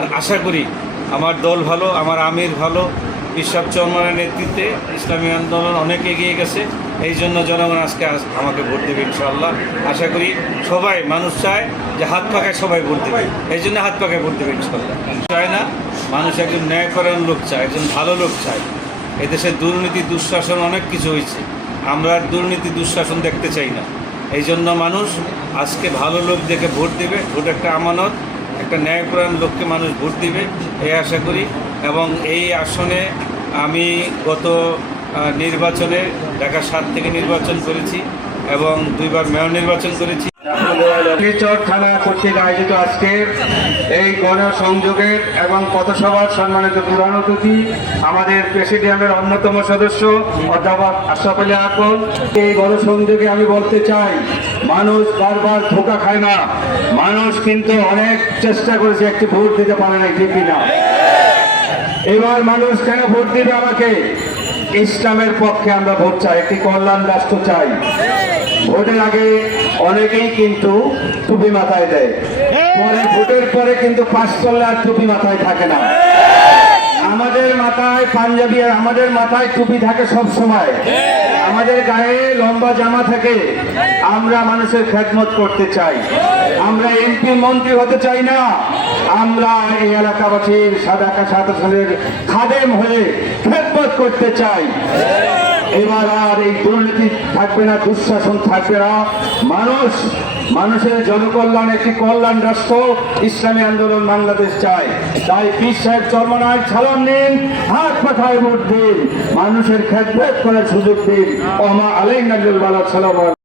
আর আশা করি আমার দল ভালো, আমার আমির ভালো, ঈশ্বর চরমানের নেতৃত্বে ইসলামী আন্দোলন অনেক এগিয়ে গেছে। এই জন্য জনগণ আজকে আমাকে ভোট দেবে ইনশাআল্লাহ। আশা করি সবাই, মানুষ চায় যে হাত পাকায় সবাই ভোট দেবে, এই জন্য হাত পাকায় ভোট দেবে ইনশাআল্লাহ। চায় না, মানুষ একজন ন্যায়পরায়ণ লোক চায়, একজন ভালো লোক চায়। এদেশে দুর্নীতি দুঃশাসন অনেক কিছু হয়েছে, আমরা দুর্নীতি দুঃশাসন দেখতে চাই না। এই জন্য মানুষ আজকে ভালো লোক দেখে ভোট দেবে। ভোট একটা আমানত, একটা ন্যায়পরায়ণ লোককে মানুষ ভোট দিবে এই আশা করি। এবং এই আসনে আমি গত নির্বাচনে ঢাকা 7 থেকে নির্বাচন করেছি এবং 2বার মেয়র নির্বাচন করেছি। চর থানা কর্তৃক আয়োজিত আজকের এই গণসংযোগের এবং পথসভার সম্মানিত প্রধান অতিথি আমাদের প্রেসিডিয়ামের অন্যতম সদস্য অধ্যাপক আশরাফ আলী আকন। এই গণসংযোগে আমি বলতে চাই, মানুষ বারবার ধোঁকা খায় না। মানুষ কিন্তু অনেক চেষ্টা করেছে, একটি ভোট দিতে পারে না, ঠিক কিনা? এবার মানুষ কেন ভোট দিবে আমাকে? ইসলামের পক্ষে আমরা ভোট চাই, একটি কল্যাণ রাষ্ট্র চাই। ভোটের আগে অনেকেই কিন্তু টুপি মাথায় দেয়, পরে ভোটের পরে কিন্তু পাশ করলে আর টুপি মাথায় থাকে না। আমাদের মাথায় পাঞ্জাবি আর আমাদের মাথায় টুপি থাকে সব সময়, আমাদের গায়ে লম্বা জামা থাকে। আমরা মানুষের খেদমত করতে চাই, আমরা এমপি মন্ত্রী হতে চাই না, আমরা এই এলাকাবাসীর সাধারণের খাদেম হয়ে খেদমত করতে চাই। এবার আর এই দুর্নীতি থাকবে না, দুঃশাসন থাকবে না। মানুষের জনকল্যাণ, একটি কল্যাণ রাষ্ট্র ইসলামী আন্দোলন বাংলাদেশ চায়। তাই পীর সাহেব চরমনায় সালাম নিন, হাত পাখায় ভোট দিন, মানুষের খেদমত করার সুযোগ দিন। ওমা আলাইনা ইল্লাল বালাগ।